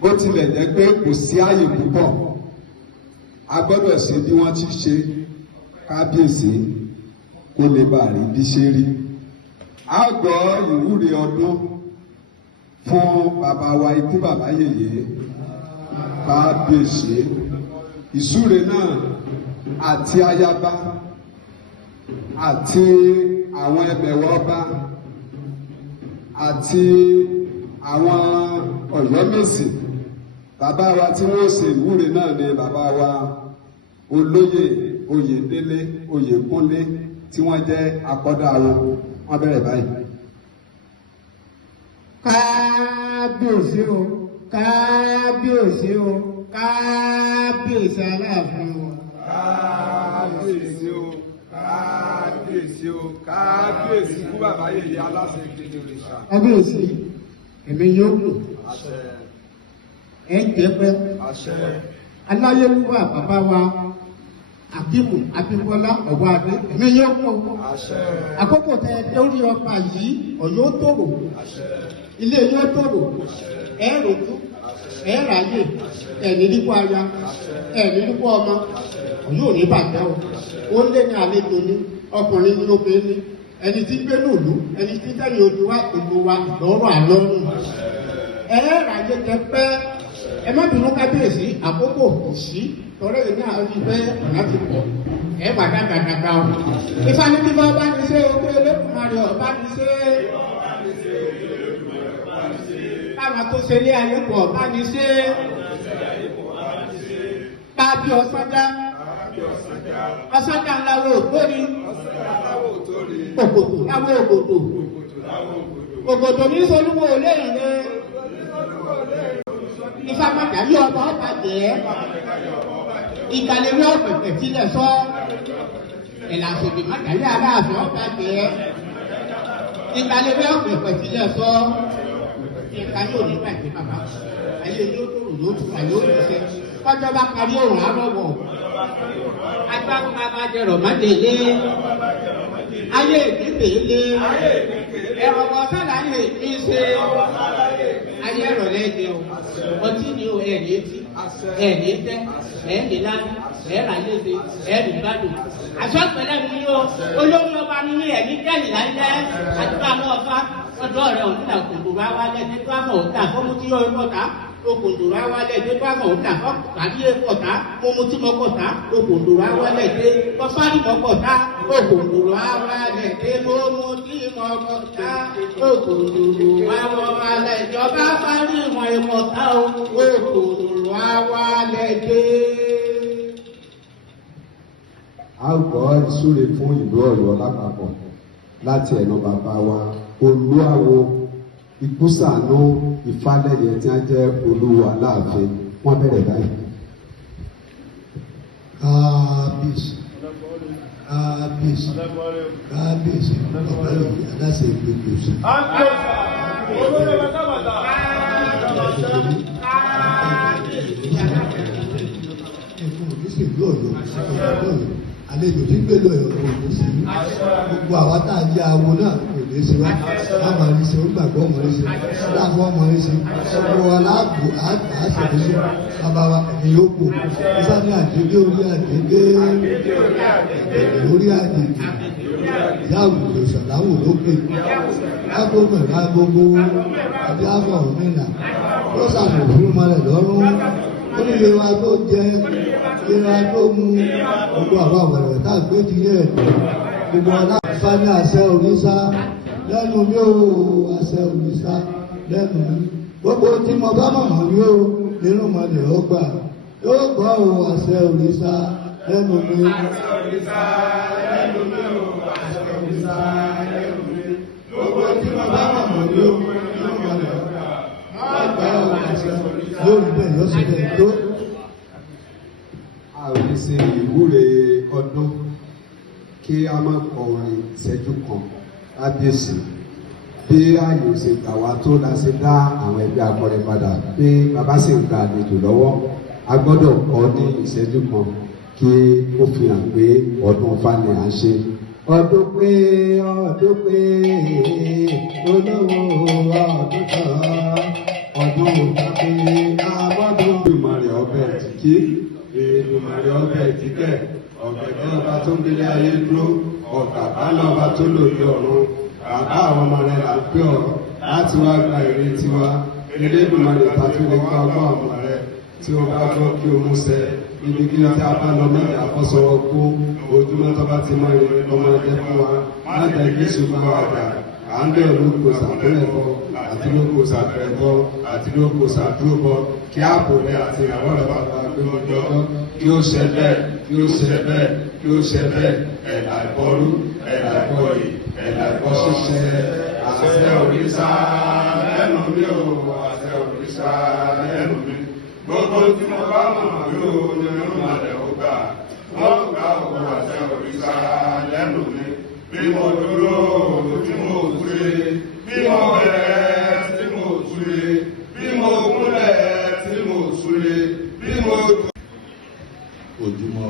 bó tilẹ̀ jẹ́ pé kò sí ààyè púpọ̀ a gbọ́dọ̀ ṣe bí wọ́n ti ṣe kábíyèsí kó lè bá rí bí ṣe rí. A gbọ́ ìwúre ọdún fún bàbá wa ikú bàbá yèyé kábíyèsí, ìsúre náà àti ayaba àti àwọn ẹbẹ̀wọ̀ ọba àti àwọn ọ̀yọ́mèsì. Bàbá wa tí wọ́n ṣe ìwúre náà ni bàbá wa olóyè Oyèdélé Oyèkúnlé tí wọ́n jẹ́ akọ́dá wọn bẹ̀rẹ̀ báyìí. Kábíyèsí o, kábíyèsí o, kábíyèsí Aláàfin o. Kábíyèsí o, kábíyèsí o, kábíyèsí fún bàbá yèyé aláṣẹ ìkéde òrìṣà. Kábíyèsí, èmi yóò lò. Ẹ jẹ́ pẹ́. Aláyélúwà bàbá wa Àkímù Abímbọ́lá Ọ̀wádé, èmi yóò kọ́. Àkókò tẹ lórí ọba yìí, Ọ̀yọ́ tòrò, ilé yóò tòrò, ẹ rògbò, ẹ ráyè, ẹ nílùú aya, ẹ nílùú ọmọ, Ọ̀yọ́ ò ní bàjẹ́ o. Ó lé ní àlejò ní ọkùnrin ní obìnrin ní ẹni tí gbé lòlú, ẹni tí tẹ̀yìn ojú wa gbogbo wa lọ́rọ̀ àlọ́run. Ẹ ráyè tẹ pẹ́. Ẹ má bínú kábíyèsí, àkókò kò sí tọ́lẹ̀ yìí náà rí pé ọ̀nà ti pọ̀ ẹ wà dáadáa o. Ifá ní bí wọ́n bá ní ṣe owó Elédùmarè ọ̀bá ní ṣe káwọn tó ṣe ilé ayé pọ̀ ọ̀bá ní ṣe pábí ọ̀sánjá ńláwó ògbóni ògòdò láwó ògòdò ní solúwò lẹ́yìn rẹ̀. Ifá pàtàkì ọba ọba jẹ́ ìgbàlewé ọ̀pẹ̀pẹ̀ sílẹ̀ sọ ìlàsèdè pàtàkì Aláàfin ọba jẹ́ ìgbàlewé ọ̀pẹ̀pẹ̀ sílẹ̀ sọ ìka yóò ní bàjẹ́ bàbá ayé yóò tòrò yóò tún wà yóò tún ṣe kọjọ́ bá parí òun àrọ̀wọ̀ agbáko bàbá jẹrọ mọ́tẹ́lẹ́ ayé ìdílé ẹ̀rọ wọn sálàyé ìṣe ayé ẹ̀rọ lẹ́jẹ̀ o ọtí ni o ẹ̀ ní etí ẹ̀ ní tẹ́ ẹ̀ ní lánàá ẹ̀ rà léde ẹ̀ ní gbádùn àṣọpẹ̀lẹ̀ mi o olórí ọba nínú ẹ̀ ní tẹ́lì láyé àdúrà náà fá ọjọ́ rẹ̀ òun náà kòtò wá wálẹ̀ ní tó àmọ̀ òun náà fọ́mú tí yóò kọ́ta okòndò wá wálẹ̀ ní tó àmọ̀ òun náà fọ́ tàbí kọ́ta mọ́mú tí mo kọ́ta okòndò wá wálẹ̀ dé kọ́fárì mọ́ kọ́ta okòndò wá wálẹ̀ dé mọ́mú tí mo kọ́ta okòndò wá wálẹ̀ ìjọba fárí ìmọ̀ ìkọ́ta okòndò wá wálẹ̀ dé. A gbọ́ ìsúre fún ìlú Ọ̀yọ́ lápapọ̀ láti ẹnu bàbá wa Olúawo Ikúsànú Ìfálẹ́yẹ tí wọ́n jẹ́ Olúwa Aláàfin. Wọ́n bẹ̀rẹ̀ báyìí. Kábíyèsí kábíyèsí kábíyèsí bàbá yìí aláṣẹ ìgbèkùn sí. Ẹ̀fọn oníṣèlú Ọ̀yọ́ àlejò tí gbèlú Ọ̀yọ́ kò ní sí gbogbo àwa tá a jẹ awo náà kò ní sí wa láwọn àríṣe onígbàgbọ́ ọmọ rẹ sí láàfọ ọmọ rẹ sí gbogbo wa láàbò àṣẹlẹsẹ bàbá wa ẹni yóò kó ìsáni àdédé orí àdédé orí àdédé ìyáwó ìṣàláwò lókè lágbógbò lágbógbó àbí àfọ òmìnira tó ṣàṣòfin mọlẹ lọ́rùn onílé wa tó jẹ ìlera tó mú gbogbo àwọn àwẹ̀rẹ̀ tá a gbé di yẹ ẹ̀dọ́ gbogbo aláàfáà ní àṣẹ òrìṣà lẹ́nu mi ò àṣẹ òrìṣà lẹ́nu mi gbogbo tí mo bá mọ̀mọ́ mi ò nínú mọ̀lẹ́ ó gbà yóò gbọ́ ò àṣẹ òrìṣà lẹ́nu mi. àṣẹ òrìṣà lẹ́nu mi ò àṣẹ òrìṣà lẹ́nu mi gbogbo tí mo bá mọ̀mọ́ mi ò nínú mọ̀lẹ́ ó gbà yóò gbọ́ ò àṣẹ òrìṣà lórí bẹ́ẹ̀ yóò sì bẹ́ẹ̀ tó. A ò ní ṣe ìwúre ọdún kí a má kọ orin ìṣẹ́jú kan kábíyèsí bí ààyè ṣe gbà wá tó la ṣe dá àwọn ẹgbẹ́ akọrin padà pé bàbá sì ń gba àlejò lọ́wọ́ a gbọ́dọ̀ kọ́ ní ìṣẹ́jú kan kí ó fi hàn pé ọdún fani à ń ṣe. ọdún pé olówó ọdún kan ọdún. Èdùmàrè ọbẹ̀ tìkí, Èdùmàrè ọbẹ̀ tìkẹ́, ọ̀gẹ̀dẹ̀ ọba tó gbélé ayé dúró, ọ̀gàbá lọ́ba tó lòdì ọ̀run, bàbá àwọn ọmọ rẹ̀ là ń pè ọ́ láti wá gba èrè tiwa. Elédùmarè tàbí lè gba ọgbọ́n ọmọ rẹ̀ tí ó bá gbọ́ kí o mú ṣẹ. Ibi kí tí a bá lọ mẹ́rin àfọ́sọ́wọ́ kú, ojúmọ́ tó bá ti mọ́ ìrìn ọmọ ẹgbẹ́ fún wa, má jẹ́ kí ṣùgbọ́n wà dà. À ń bẹ̀rù lóko sàtúnẹ̀bọ àti lóko sàtúnẹ̀bọ àti lóko sàtúnbọ kí ààbò rẹ̀ àti ìrànwọ́ rẹ̀ bàbá gbé ojú ọjọ́ kí ó ṣe bẹ́ẹ̀ kí ó ṣe bẹ́ẹ̀ kí ó ṣe bẹ́ẹ̀ ẹ̀là ìbọrú ẹ̀là ìbọyì ẹ̀là ìbọ ṣíṣe àṣẹ òrìṣà lẹ́nu mi ò àṣẹ òrìṣà lẹ́nu mi gbogbo tí mo bá mọ̀ yóò nínú ìmọ̀lẹ̀ ó gbà wọ́n gbà òkú àṣẹ òrìṣà lẹ́nu mi. Bí mo dúró tí mo súre, bí mo bẹ̀rẹ̀ tí mo súre, bí mo kúnlẹ̀ tí mo súre, bí mo dùn. Ojúmọ́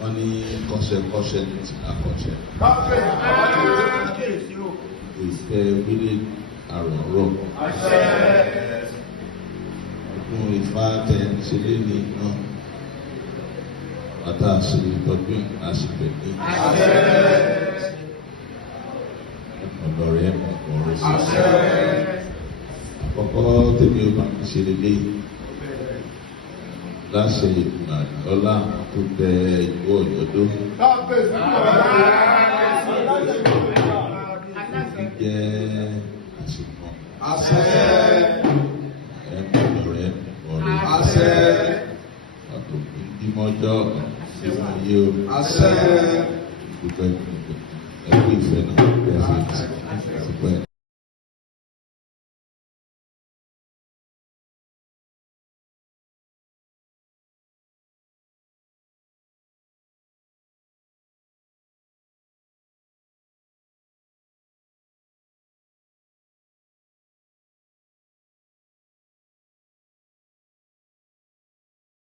wọn ní kọ́ṣẹ́kọ́ṣẹ́ ní ti àkọ́ṣẹ́. Ìfẹ́ wílé àrọ̀rọ̀. Ọdún Ifá tẹ̀ ń ṣe lé ní náà. Ata àṣírí tọ́jú àṣìpẹ̀ ní ọ̀dọ̀ rẹ̀ ọ̀rọ̀ sí. Àkọ́kọ́ tèmi ó máa ń ṣe lélẹ́yìí láṣẹ ìgbìmọ̀ àdìlọ́lá tó tẹ ìlú Ọ̀yọ́dó. Jẹ́ àṣìpọ̀. Ọ̀dọ̀ rẹ̀ ọ̀rọ̀ ìmọ̀jọ́ ìwọ̀nyí o. Àṣẹ. Ìdúpẹ́ ẹgbẹ́ ìfẹ́ náà bẹ́ẹ̀ fẹ́.